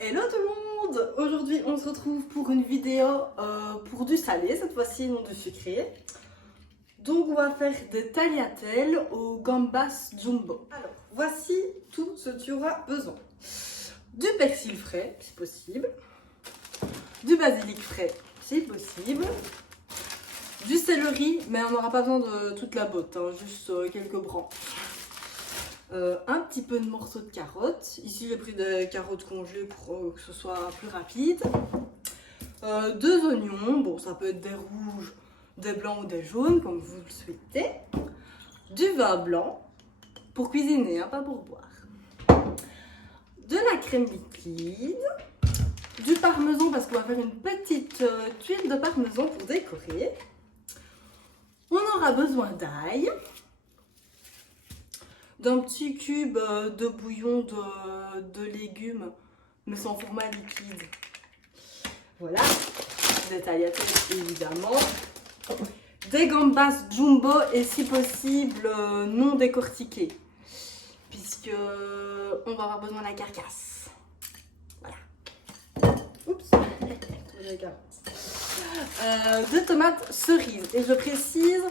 Hello tout le monde! Aujourd'hui on se retrouve pour une vidéo pour du salé, cette fois-ci non du sucré. Donc on va faire des tagliatelles au gambas jumbo. Alors voici tout ce que tu auras besoin. Du persil frais si possible, du basilic frais si possible, du céleri mais on n'aura pas besoin de toute la botte, hein, juste quelques branches. Un petit peu de morceaux de carottes. Ici j'ai pris des carottes congelées pour que ce soit plus rapide. 2 oignons, bon ça peut être des rouges, des blancs ou des jaunes comme vous le souhaitez. Du vin blanc pour cuisiner, hein, pas pour boire. De la crème liquide. Du parmesan parce qu'on va faire une petite tuile de parmesan pour décorer. On aura besoin d'ail. D'un petit cube de bouillon de légumes, mais sans format liquide. Voilà, des tagliatelles évidemment. Des gambas jumbo et si possible non décortiquées, puisque on va avoir besoin de la carcasse. Voilà. Oups. De tomates cerises. Et je précise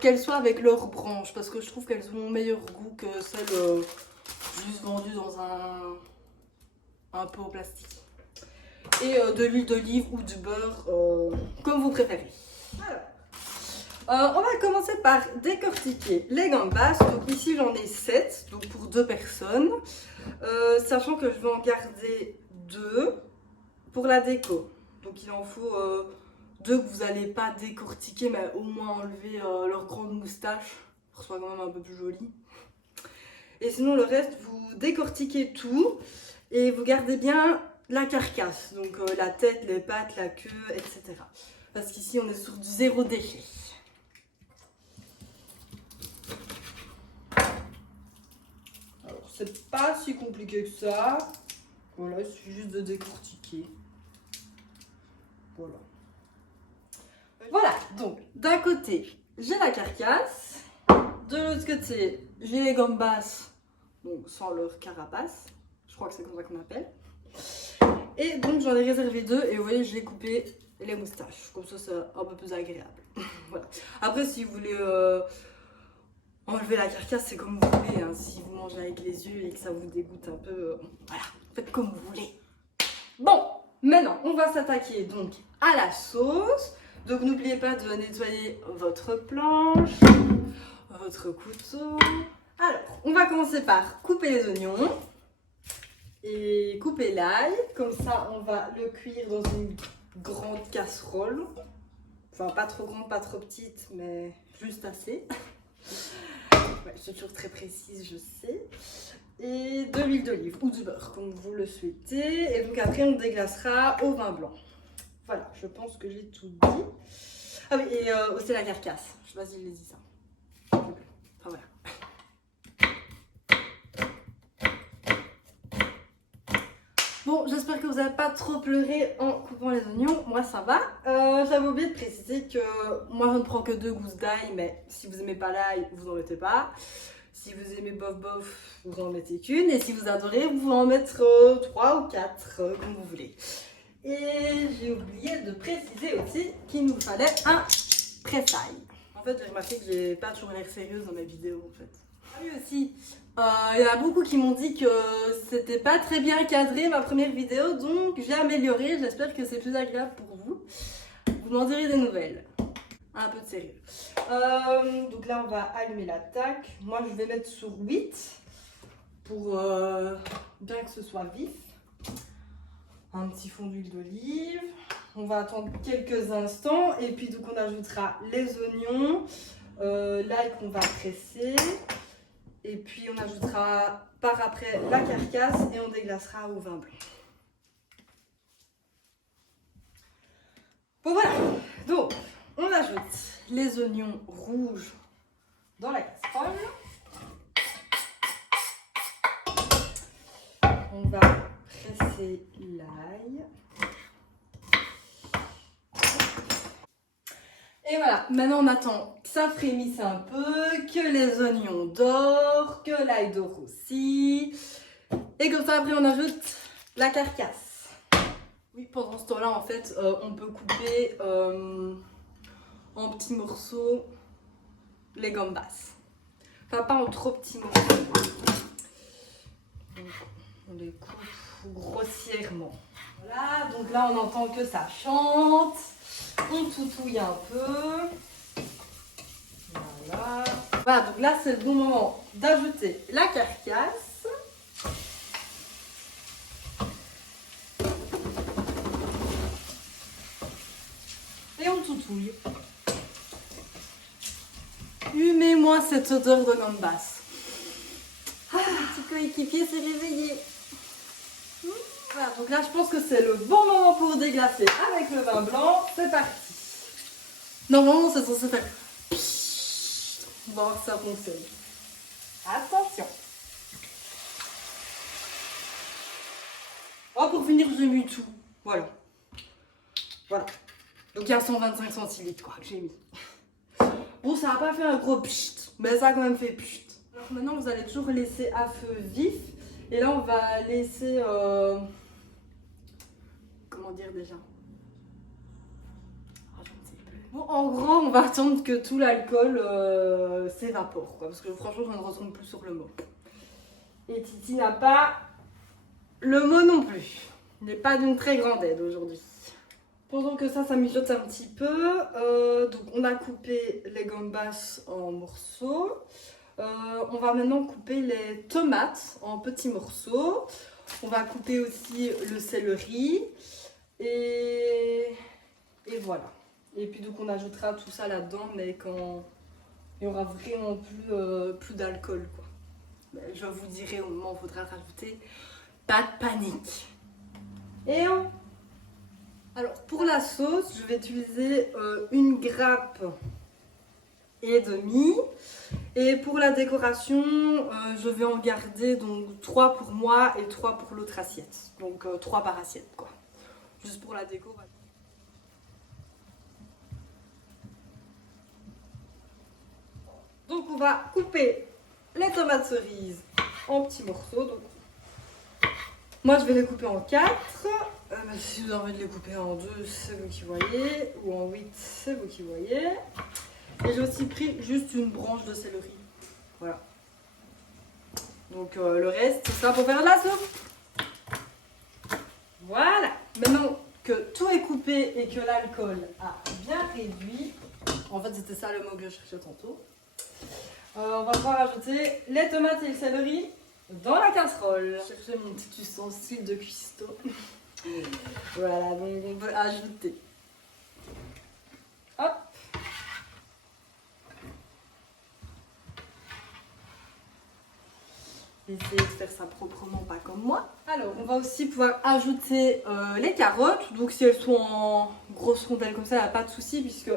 qu'elles soient avec leurs branches parce que je trouve qu'elles ont meilleur goût que celles juste vendues dans un pot en plastique. Et de l'huile d'olive ou du beurre comme vous préférez. Alors, on va commencer par décortiquer les gambas. Donc ici j'en ai 7 donc pour 2 personnes. Sachant que je vais en garder 2 pour la déco. Donc il en faut 2 que vous n'allez pas décortiquer, mais au moins enlever leur grande moustache pour que ce soit quand même un peu plus joli. Et sinon le reste, vous décortiquez tout et vous gardez bien la carcasse. Donc la tête, les pattes, la queue, etc. Parce qu'ici on est sur du 0 déchet. Alors c'est pas si compliqué que ça. Voilà, il suffit juste de décortiquer. Voilà. Voilà, donc d'un côté j'ai la carcasse, de l'autre côté j'ai les gambas, donc sans leur carapace, je crois que c'est comme ça qu'on appelle. Et donc j'en ai réservé 2 et vous voyez je l'ai coupé les moustaches, comme ça c'est un peu plus agréable. Voilà. Après si vous voulez enlever la carcasse c'est comme vous voulez, hein. Si vous mangez avec les yeux et que ça vous dégoûte un peu, voilà, faites comme vous voulez. Bon, maintenant on va s'attaquer donc à la sauce. Donc n'oubliez pas de nettoyer votre planche, votre couteau. Alors, on va commencer par couper les oignons et couper l'ail. Comme ça, on va le cuire dans une grande casserole. Enfin, pas trop grande, pas trop petite, mais juste assez. Ouais, je suis toujours très précise, je sais. Et de l'huile d'olive ou du beurre, comme vous le souhaitez. Et donc après, on déglacera au vin blanc. Voilà, je pense que j'ai tout dit. Ah oui, et aussi la carcasse. Je sais pas si je l'ai dit ça. Enfin voilà. Bon, j'espère que vous n'avez pas trop pleuré en coupant les oignons. Moi, ça va. J'avais oublié de préciser que moi, je ne prends que 2 gousses d'ail, mais si vous n'aimez pas l'ail, vous n'en mettez pas. Si vous aimez bof bof, vous en mettez qu'une. Et si vous adorez, vous pouvez en mettre 3 ou 4, comme vous voulez. Et j'ai oublié de préciser aussi qu'il nous fallait un pressail. En fait, j'ai remarqué que j'ai pas toujours l'air sérieuse dans mes vidéos en fait. Ah oui aussi, il y en a beaucoup qui m'ont dit que c'était pas très bien cadré ma première vidéo, donc j'ai amélioré, j'espère que c'est plus agréable pour vous. Vous m'en direz des nouvelles. Un peu de sérieux. Donc là on va allumer l'attaque. Moi je vais mettre sur 8 pour bien que ce soit vif. Un petit fond d'huile d'olive. On va attendre quelques instants et puis donc on ajoutera les oignons, l'ail qu'on va presser et puis on ajoutera par après la carcasse et on déglacera au vin blanc. Bon voilà, donc on ajoute les oignons rouges dans la casserole. On va presser l'ail. Et voilà, maintenant on attend que ça frémisse un peu, que les oignons dorent, que l'ail dore aussi. Et comme ça après on ajoute la carcasse. Oui, pendant ce temps-là, en fait, on peut couper en petits morceaux les gambas. Enfin, pas en trop petits morceaux. Donc, on les coupe grossièrement. Voilà, donc là, on entend que ça chante. On toutouille un peu. Voilà. Voilà, donc là, c'est le bon moment d'ajouter la carcasse. Et on toutouille. Humez-moi cette odeur de gambas. Ah, mon petit coéquipier s'est réveillé. Voilà, donc là je pense que c'est le bon moment pour déglacer avec le vin blanc. C'est parti. Normalement c'est censé faire voir que ça fonctionne. Attention. Oh, pour finir j'ai mis tout. Voilà. Voilà. Donc il y a 125 centilitres quoi que j'ai mis. Bon, ça n'a pas fait un gros pchit, mais ça a quand même fait pchit. Alors maintenant, vous allez toujours laisser à feu vif. Et là, on va laisser... Comment dire déjà? Je ne sais plus. Bon, en gros, on va attendre que tout l'alcool s'évapore, quoi. Parce que franchement, je ne retombe plus sur le mot. Et Titi n'a pas le mot non plus. Il n'est pas d'une très grande aide aujourd'hui. Pendant que ça mijote un petit peu, donc on a coupé les gambas en morceaux. On va maintenant couper les tomates en petits morceaux. On va couper aussi le céleri. Et voilà. Et puis donc on ajoutera tout ça là-dedans, mais quand il n'y aura vraiment plus d'alcool, quoi. Je vous dirai au moment où il faudra rajouter. Pas de panique. Et alors pour la sauce, je vais utiliser une grappe et demie. Et pour la décoration, je vais en garder donc 3 pour moi et 3 pour l'autre assiette. Donc 3 par assiette quoi. Juste pour la déco. Donc on va couper les tomates cerises en petits morceaux. Donc, moi je vais les couper en 4. Si vous avez envie de les couper en 2, c'est vous qui voyez. Ou en 8, c'est vous qui voyez. Et j'ai aussi pris juste une branche de céleri. Voilà. Donc le reste, c'est ça pour faire de la soupe. Voilà. Maintenant que tout est coupé et que l'alcool a bien réduit, en fait c'était ça le mot que je cherchais tantôt, on va pouvoir ajouter les tomates et le céleri dans la casserole. Je cherchais mon petit ustensile de cuistot. Voilà, donc on peut ajouter. Hop. Essayez de faire ça proprement, pas comme moi. Alors, on va aussi pouvoir ajouter les carottes. Donc, si elles sont en grosses rondelles comme ça, il n'y a pas de souci, puisque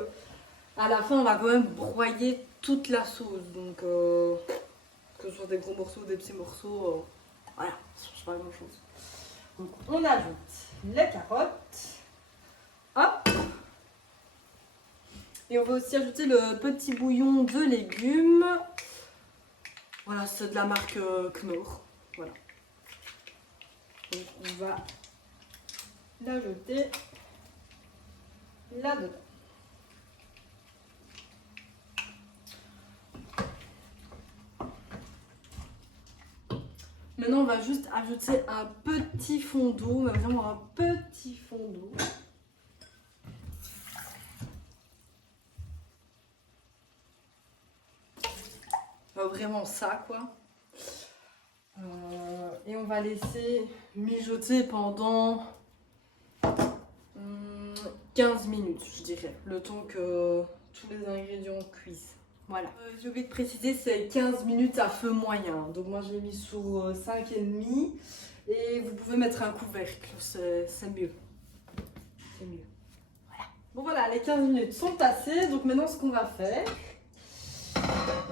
à la fin, on va quand même broyer toute la sauce. Donc, que ce soit des gros morceaux, des petits morceaux, voilà, ça ne change pas grand-chose. Donc, on ajoute les carottes. Hop. Et on va aussi ajouter le petit bouillon de légumes. Voilà, c'est de la marque Knorr. Voilà. Donc on va l'ajouter là-dedans. Maintenant, on va juste ajouter un petit fond d'eau, mais vraiment un petit fond d'eau. Vraiment ça quoi. Et on va laisser mijoter pendant 15 minutes je dirais, le temps que tous les ingrédients cuisent. Voilà. J'ai oublié de préciser, c'est 15 minutes à feu moyen. Donc moi je l'ai mis sous 5,5 et vous pouvez mettre un couvercle, c'est mieux. C'est mieux. Voilà. Bon voilà, les 15 minutes sont passées, donc maintenant ce qu'on va faire,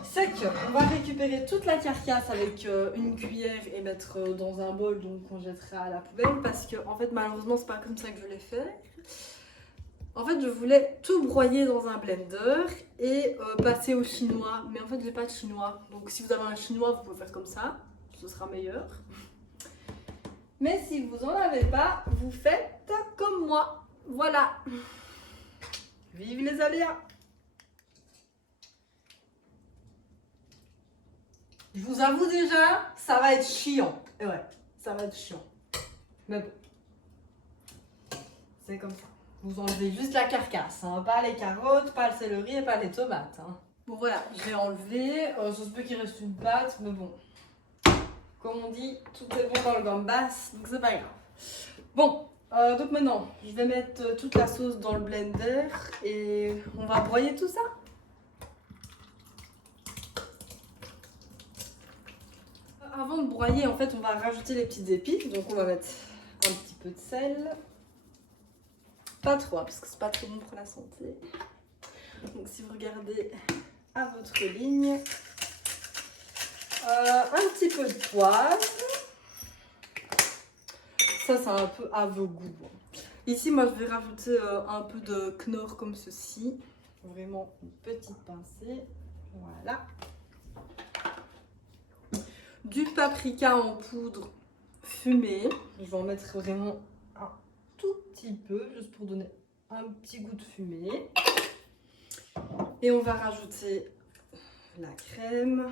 c'est qu'on va récupérer toute la carcasse avec une cuillère et mettre dans un bol, donc qu'on jettera à la poubelle, parce que en fait malheureusement c'est pas comme ça que je l'ai fait. En fait je voulais tout broyer dans un blender et passer au chinois, mais en fait j'ai pas de chinois, donc si vous avez un chinois vous pouvez faire comme ça, ce sera meilleur. Mais si vous en avez pas, vous faites comme moi. Voilà. Vive les aléas. Je vous avoue déjà, ça va être chiant. Et ouais, ça va être chiant. Mais bon. C'est comme ça. Vous enlevez juste la carcasse, hein. Pas les carottes, pas le céleri et pas les tomates. Hein. Bon voilà, je l'ai enlevé. Ça se peut qu'il reste une pâte, mais bon. Comme on dit, tout est bon dans le gambas, donc c'est pas grave. Bon, donc maintenant, je vais mettre toute la sauce dans le blender et on va broyer tout ça. Avant de broyer, en fait, on va rajouter les petites épices. Donc on va mettre un petit peu de sel. Pas trop, parce que c'est pas très bon pour la santé. Donc si vous regardez à votre ligne, un petit peu de poivre. Ça, c'est un peu à vos goûts. Ici, moi, je vais rajouter un peu de Knorr comme ceci. Vraiment une petite pincée. Voilà. Du paprika en poudre fumé. Je vais en mettre vraiment un tout petit peu, juste pour donner un petit goût de fumée. Et on va rajouter la crème.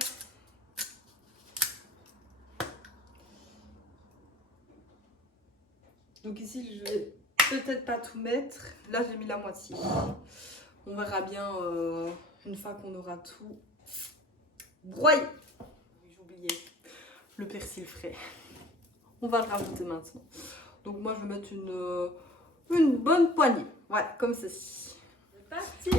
Donc ici, je vais peut-être pas tout mettre. Là, j'ai mis la moitié. On verra bien une fois qu'on aura tout broyé. J'ai oublié le persil frais. On va le rajouter maintenant. Donc moi, je vais mettre une bonne poignée. Voilà, comme ceci. C'est parti!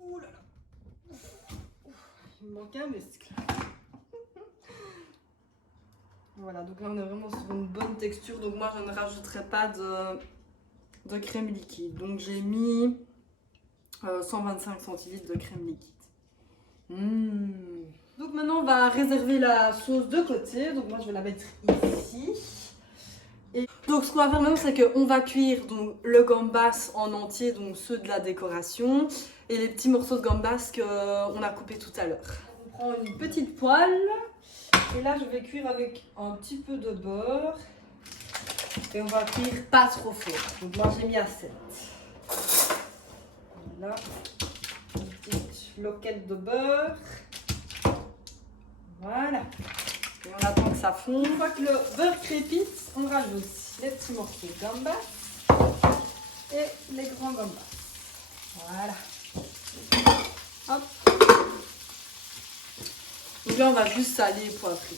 Ouh là là! Il me manque un muscle. Voilà, donc là on est vraiment sur une bonne texture. Donc moi je ne rajouterai pas de crème liquide. Donc j'ai mis 125 centilitres de crème liquide. Donc maintenant on va réserver la sauce de côté. Donc moi je vais la mettre ici. Et donc ce qu'on va faire maintenant c'est qu'on va cuire donc, le gambas en entier, donc ceux de la décoration. Et les petits morceaux de gambas qu'on a coupés tout à l'heure. On prend une petite poêle. Et là, je vais cuire avec un petit peu de beurre. Et on va cuire pas trop fort. Donc moi, j'ai mis à 7. Voilà. Une petite loquette de beurre. Voilà. Et on attend que ça fonde. Une fois que le beurre crépite, on rajoute les petits morceaux de gambas et les grands gambas. Voilà. Hop. Donc là, on va juste saler et poivrer.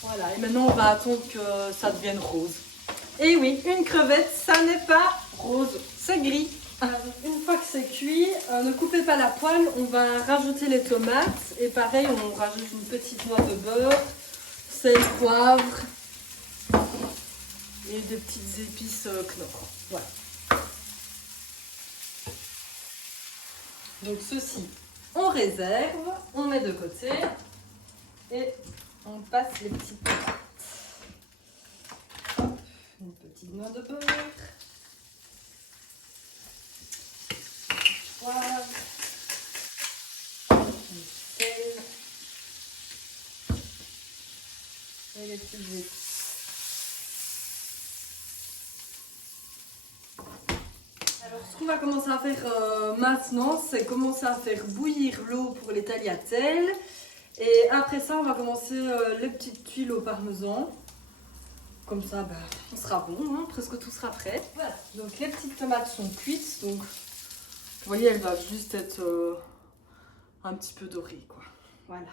Voilà, et maintenant, on va attendre que ça devienne rose. Et oui, une crevette, ça n'est pas rose, c'est gris. Une fois que c'est cuit, ne coupez pas la poêle, on va rajouter les tomates. Et pareil, on rajoute une petite noix de beurre, sel, poivre et des petites épices Knorr. Voilà. Donc ceci, on réserve, on met de côté et on passe les petites tomates. Hop, une petite noix de beurre. Poivre, du sel et les petites épices. Alors ce qu'on va commencer à faire maintenant, c'est commencer à faire bouillir l'eau pour les tagliatelles. Et après ça, on va commencer les petites tuiles au parmesan. Comme ça, bah, on sera bon, hein, presque tout sera prêt. Voilà, donc les petites tomates sont cuites, donc vous voyez, elles doivent juste être un petit peu dorées, quoi. Voilà.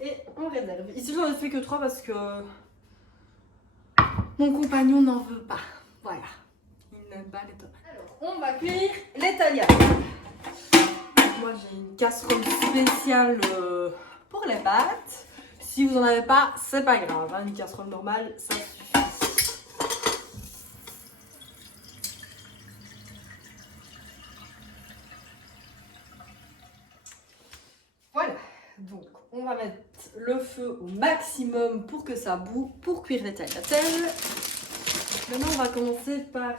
Et on réserve. Ici, j'en ai fait que 3 parce que mon compagnon n'en veut pas. Voilà. Il n'aime pas les tomates. Alors, on va cuire les tagliatelles. Moi, j'ai une casserole spéciale pour les pâtes. Si vous n'en avez pas, c'est pas grave. Hein, une casserole normale, ça suffit. Voilà. Donc, on va mettre le feu au maximum pour que ça boue, pour cuire les tagliatelles. Maintenant, on va commencer par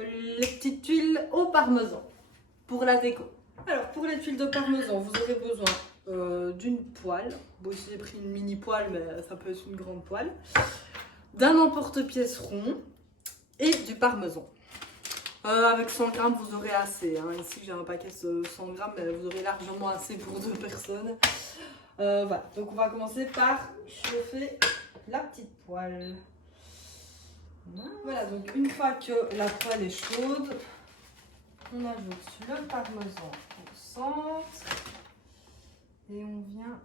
les petites tuiles au parmesan pour la déco. Alors, pour les tuiles de parmesan, vous aurez besoin d'une poêle. Bon, ici j'ai pris une mini poêle, mais ça peut être une grande poêle. D'un emporte-pièce rond et du parmesan. Avec 100 grammes, vous aurez assez. Hein. Ici, j'ai un paquet de 100 grammes, mais vous aurez largement assez pour 2 personnes. Voilà, donc on va commencer par chauffer la petite poêle. Voilà, donc une fois que la poêle est chaude, on ajoute le parmesan au centre et on vient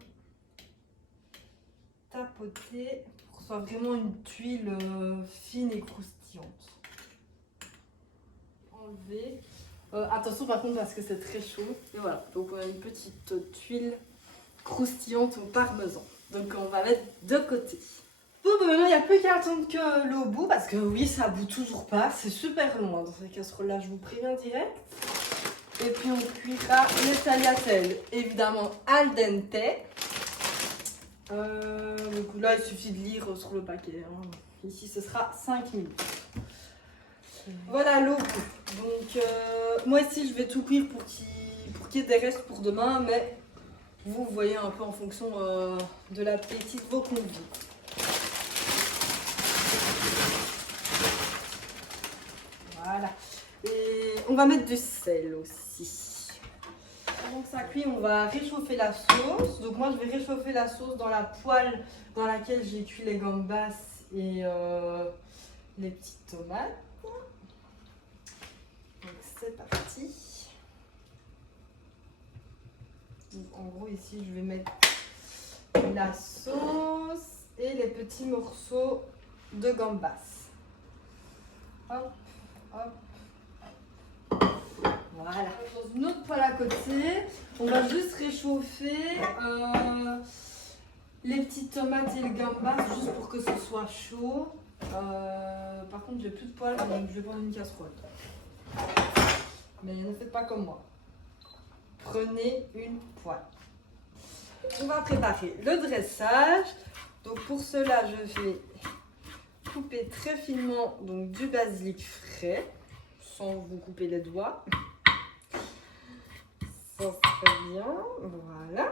tapoter pour que ce soit vraiment une tuile fine et croustillante. Enlever. Attention par contre parce que c'est très chaud. Et voilà, donc on a une petite tuile croustillante au parmesan. Donc on va mettre de côté. Bon, bah maintenant il n'y a plus qu'à attendre que l'eau bout parce que oui, ça bout toujours pas. C'est super long hein, dans ces casseroles-là, je vous préviens direct. Et puis on cuira les tagliatelles, évidemment al dente. Donc là, il suffit de lire sur le paquet. Hein. Ici, ce sera 5 minutes. Voilà l'eau. Donc, moi ici, je vais tout cuire pour qu'il y ait des restes pour demain, mais vous voyez un peu en fonction de l'appétit de vos convives. Voilà. Et on va mettre du sel aussi. Avant que ça cuit, on va réchauffer la sauce. Donc moi, je vais réchauffer la sauce dans la poêle dans laquelle j'ai cuit les gambas et les petites tomates. Donc c'est parti. Donc, en gros ici je vais mettre la sauce et les petits morceaux de gambas. Hop, hop. Voilà. Dans une autre poêle à côté, on va juste réchauffer les petites tomates et le gambas juste pour que ce soit chaud. Par contre j'ai plus de poêle donc je vais prendre une casserole. Mais ne faites pas comme moi. Prenez une poêle. On va préparer le dressage. Donc pour cela, je vais couper très finement donc, du basilic frais, sans vous couper les doigts. Ça serait bien. Voilà.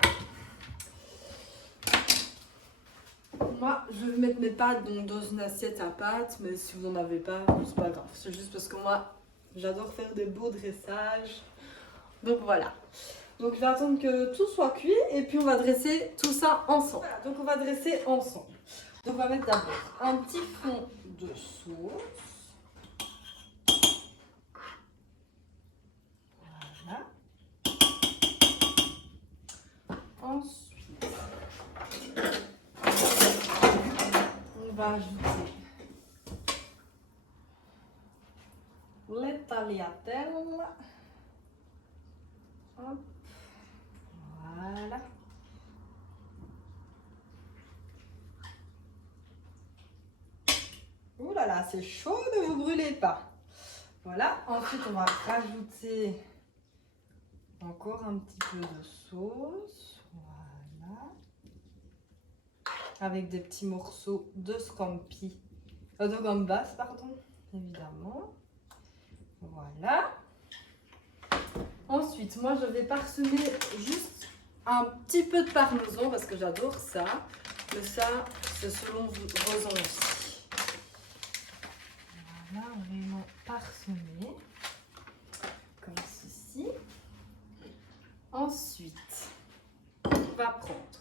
Moi, je vais mettre mes pâtes donc, dans une assiette à pâtes, mais si vous n'en avez pas, c'est pas grave. C'est juste parce que moi, j'adore faire des beaux dressages. Donc voilà. Donc je vais attendre que tout soit cuit et puis on va dresser tout ça ensemble. Voilà, donc on va dresser ensemble. Donc on va mettre d'abord un petit fond de sauce. Voilà. Ensuite, on va ajouter les tagliatelles. Hop. Voilà. Ouh là là, c'est chaud, ne vous brûlez pas. Voilà. Ensuite, on va rajouter encore un petit peu de sauce. Voilà. Avec des petits morceaux de scampi, de gambas, pardon, évidemment. Voilà. Ensuite, moi, je vais parsemer juste un petit peu de parmesan parce que j'adore ça. Mais ça, c'est selon vos envies. Voilà, vraiment parsemer comme ceci. Ensuite, on va prendre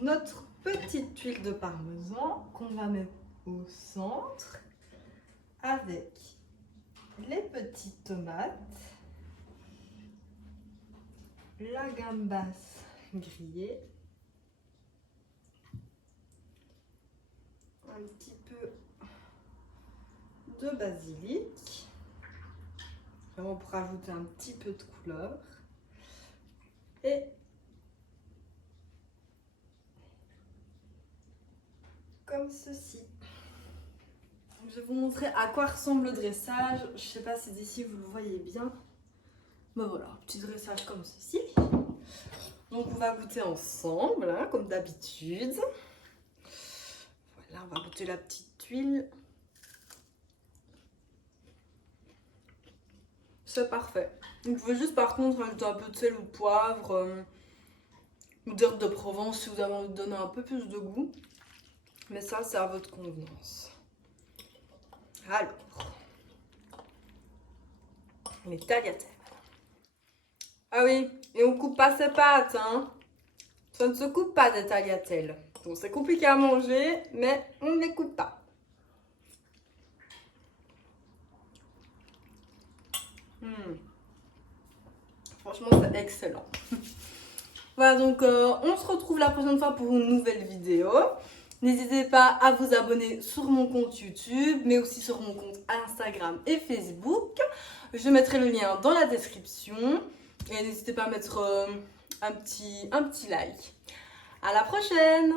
notre petite tuile de parmesan qu'on va mettre au centre avec les petites tomates, la gambasse grillée, un petit peu de basilic, vraiment pour ajouter un petit peu de couleur, et comme ceci. Je vais vous montrer à quoi ressemble le dressage. Je ne sais pas si d'ici vous le voyez bien. Ben voilà, petit dressage comme ceci. Donc on va goûter ensemble, hein, comme d'habitude. Voilà, on va goûter la petite huile. C'est parfait. Vous pouvez juste par contre rajouter un peu de sel ou de poivre ou d'herbe de Provence si vous avez envie de donner un peu plus de goût. Mais ça, c'est à votre convenance. Alors, les tagliatelles. Ah oui, et on coupe pas ses pâtes, hein. Ça ne se coupe pas des tagliatelles. Bon, c'est compliqué à manger, mais on ne les coupe pas. Franchement, c'est excellent. Voilà, donc on se retrouve la prochaine fois pour une nouvelle vidéo. N'hésitez pas à vous abonner sur mon compte YouTube, mais aussi sur mon compte Instagram et Facebook. Je mettrai le lien dans la description. Et n'hésitez pas à mettre un petit like. À la prochaine!